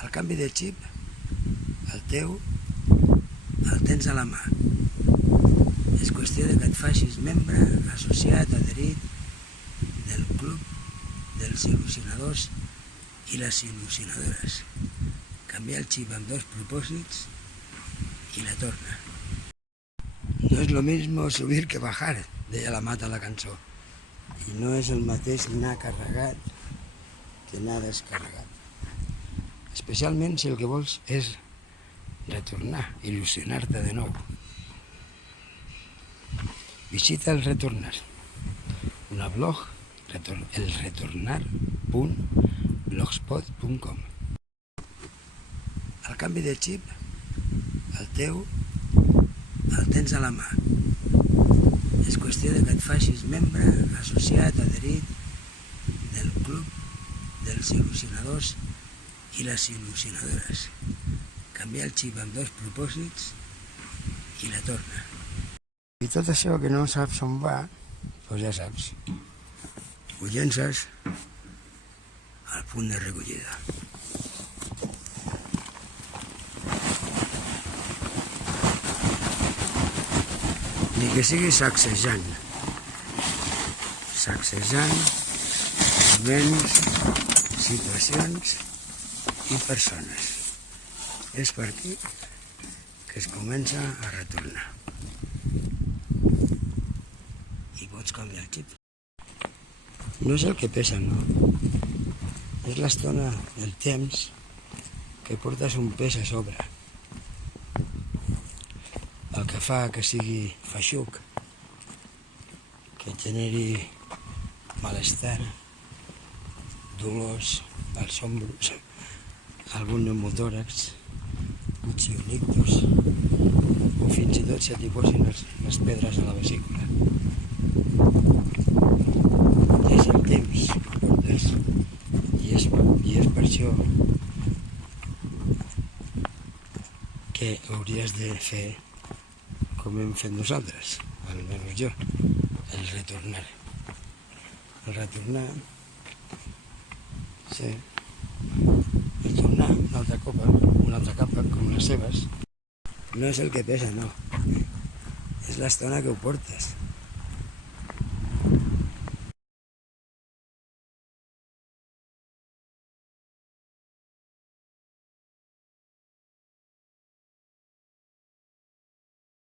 El canvi de xip, el teu, el tens a la mà. És qüestió de que et facis membre, associat, adherit del club dels il·lusionadors i les il·lusionadores. Canviar el xip amb dos propòsits i la torna. No és lo mismo subir que bajar, deia la Mata a la cançó. I no és el mateix anar carregat que anar descarregat. Especialment si el que vols és retornar, il·lusionar-te de nou. Visita el Retornar, una blog, elretornar.blogspot.com. El canvi de xip, el teu, el tens a la mà. És qüestió de que et facis membre, associat, adherit del club dels il·lusionadors i les il·lusionadores. Canviar el xip amb dos propòsits i la torna. I tot això que no saps on va, doncs ja saps. Ho llences al punt de recollida. Ni que sigui sacsejant moments, situacions i persones. És per aquí que es comença a retornar. I pots canviar el xip. No és el que pesa, no. És l'estona, el temps, que portes un pes a sobre. El que fa que sigui feixuc, que generi malestar, dolors als ombros, algun pneumotòrax, potser un ictus, o fins i tot se t'hi posin les pedres a la vesícula. És el temps que portes i és per això que hauries de fer com hem fet nosaltres, almenys jo, el retornar. El retornar, sí, el tornar una altra capa, com les seves, no és el que pesa, no. És l'estona que ho portes.